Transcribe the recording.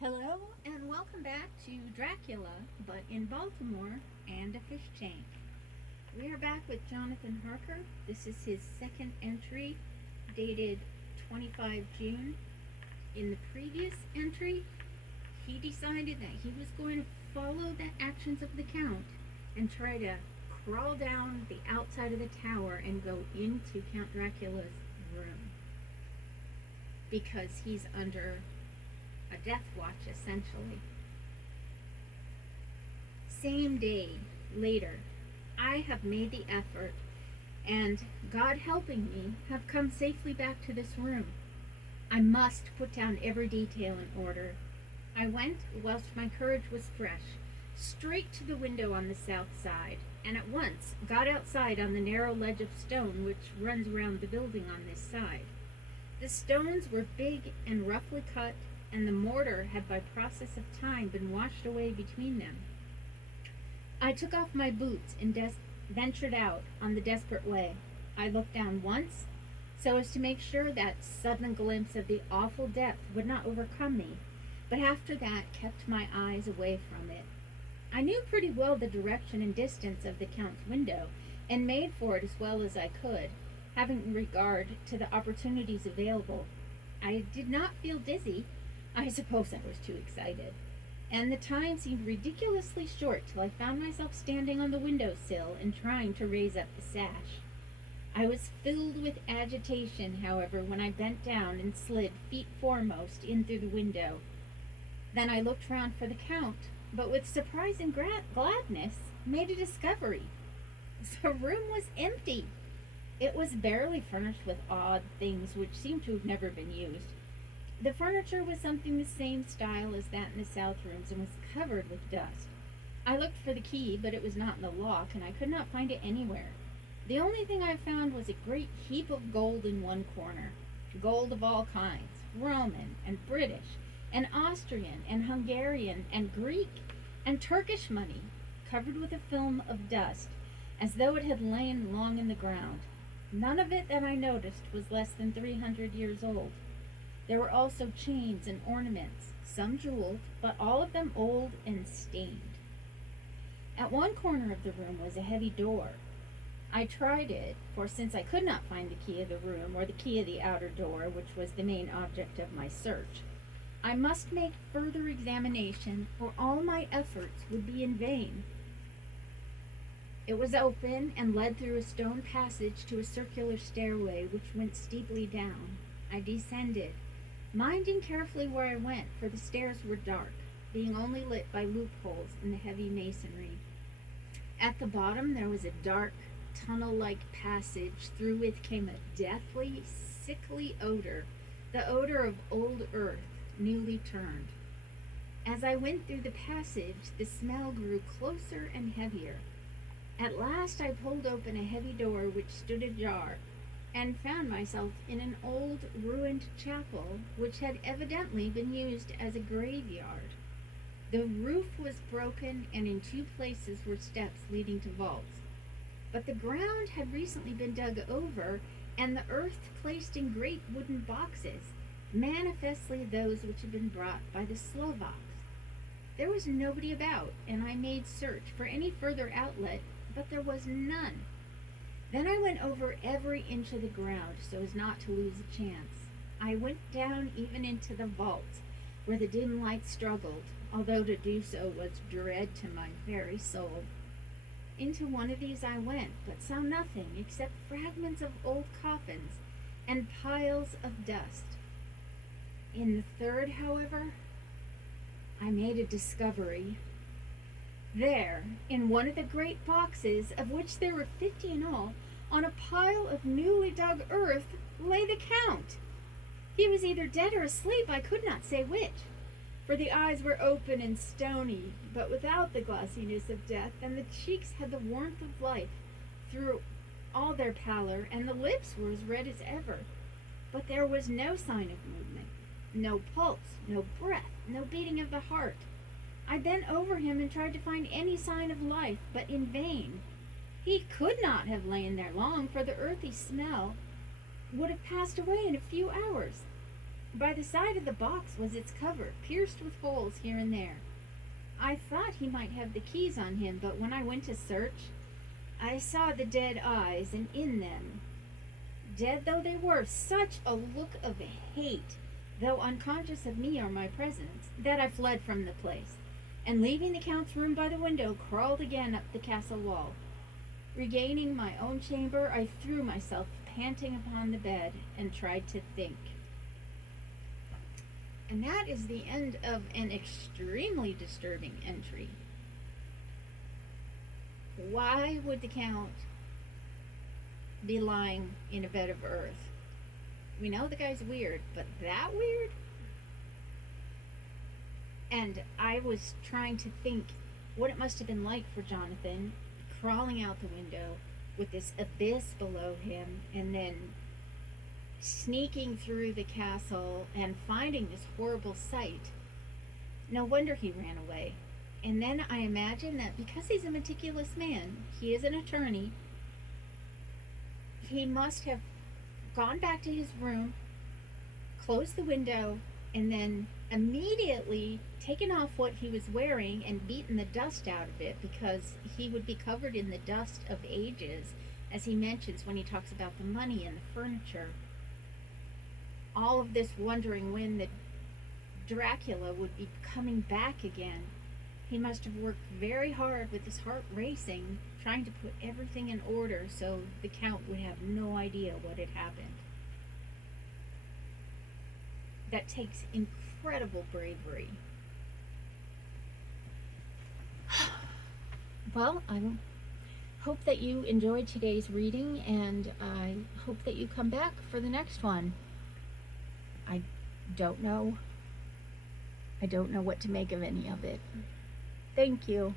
Hello and welcome back to Dracula, but in Baltimore and a fish tank. We are back with Jonathan Harker. This is his second entry, dated 25 June. In the previous entry, he decided that he was going to follow the actions of the Count and try to crawl down the outside of the tower and go into Count Dracula's room because he's under a death watch, essentially. Same day, later, I have made the effort and, God helping me, have come safely back to this room. I must put down every detail in order. I went, whilst my courage was fresh, straight to the window on the south side, and at once got outside on the narrow ledge of stone which runs around the building on this side. The stones were big and roughly cut, and the mortar had by process of time been washed away between them. I took off my boots and ventured out on the desperate way. I looked down once, so as to make sure that sudden glimpse of the awful depth would not overcome me, but after that kept my eyes away from it. I knew pretty well the direction and distance of the Count's window, and made for it as well as I could, having regard to the opportunities available. I did not feel dizzy. I suppose I was too excited, and the time seemed ridiculously short till I found myself standing on the window sill and trying to raise up the sash. I was filled with agitation, however, when I bent down and slid feet foremost in through the window. Then I looked round for the Count, but with surprising gladness made a discovery. The room was empty. It was barely furnished with odd things which seemed to have never been used. The furniture was something the same style as that in the south rooms and was covered with dust. I looked for the key, but it was not in the lock, and I could not find it anywhere. The only thing I found was a great heap of gold in one corner. Gold of all kinds, Roman and British and Austrian and Hungarian and Greek and Turkish money, covered with a film of dust, as though it had lain long in the ground. None of it that I noticed was less than 300 years old. There were also chains and ornaments, some jeweled, but all of them old and stained. At one corner of the room was a heavy door. I tried it, for since I could not find the key of the room or the key of the outer door, which was the main object of my search, I must make further examination, or all my efforts would be in vain. It was open and led through a stone passage to a circular stairway which went steeply down. I descended, minding carefully where I went, for the stairs were dark, being only lit by loopholes in the heavy masonry. At the bottom there was a dark, tunnel-like passage through which came a deathly, sickly odor, the odor of old earth, newly turned. As I went through the passage, the smell grew closer and heavier. At last I pulled open a heavy door which stood ajar, and found myself in an old ruined chapel which had evidently been used as a graveyard. The roof was broken, and in two places were steps leading to vaults. But the ground had recently been dug over, and the earth placed in great wooden boxes, manifestly those which had been brought by the Slovaks. There was nobody about, and I made search for any further outlet, but there was none. Then I went over every inch of the ground so as not to lose a chance. I went down even into the vaults, where the dim light struggled, although to do so was dread to my very soul. Into one of these I went, but saw nothing except fragments of old coffins and piles of dust. In the third, however, I made a discovery. There, in one of the great boxes, of which there were 50 in all, on a pile of newly dug earth, lay the Count. He was either dead or asleep, I could not say which, for the eyes were open and stony, but without the glossiness of death, and the cheeks had the warmth of life through all their pallor, and the lips were as red as ever. But there was no sign of movement, no pulse, no breath, no beating of the heart. I bent over him and tried to find any sign of life, but in vain. He could not have lain there long, for the earthy smell would have passed away in a few hours. By the side of the box was its cover, pierced with holes here and there. I thought he might have the keys on him, but when I went to search, I saw the dead eyes, and in them, dead though they were, such a look of hate, though unconscious of me or my presence, that I fled from the place, and leaving the Count's room by the window, crawled again up the castle wall. Regaining my own chamber, I threw myself panting upon the bed and tried to think. And that is the end of an extremely disturbing entry. Why would the Count be lying in a bed of earth? We know the guy's weird, but that weird? And I was trying to think what it must have been like for Jonathan crawling out the window with this abyss below him, and then sneaking through the castle and finding this horrible sight. No wonder he ran away. And then I imagine that because he's a meticulous man, he is an attorney, he must have gone back to his room, closed the window, and then immediately taken off what he was wearing and beaten the dust out of it, because he would be covered in the dust of ages, as he mentions when he talks about the money and the furniture. All of this wondering when the Dracula would be coming back again. He must have worked very hard with his heart racing, trying to put everything in order so the Count would have no idea what had happened. That takes incredible bravery. Well, I hope that you enjoyed today's reading, and I hope that you come back for the next one. I don't know what to make of any of it. Thank you.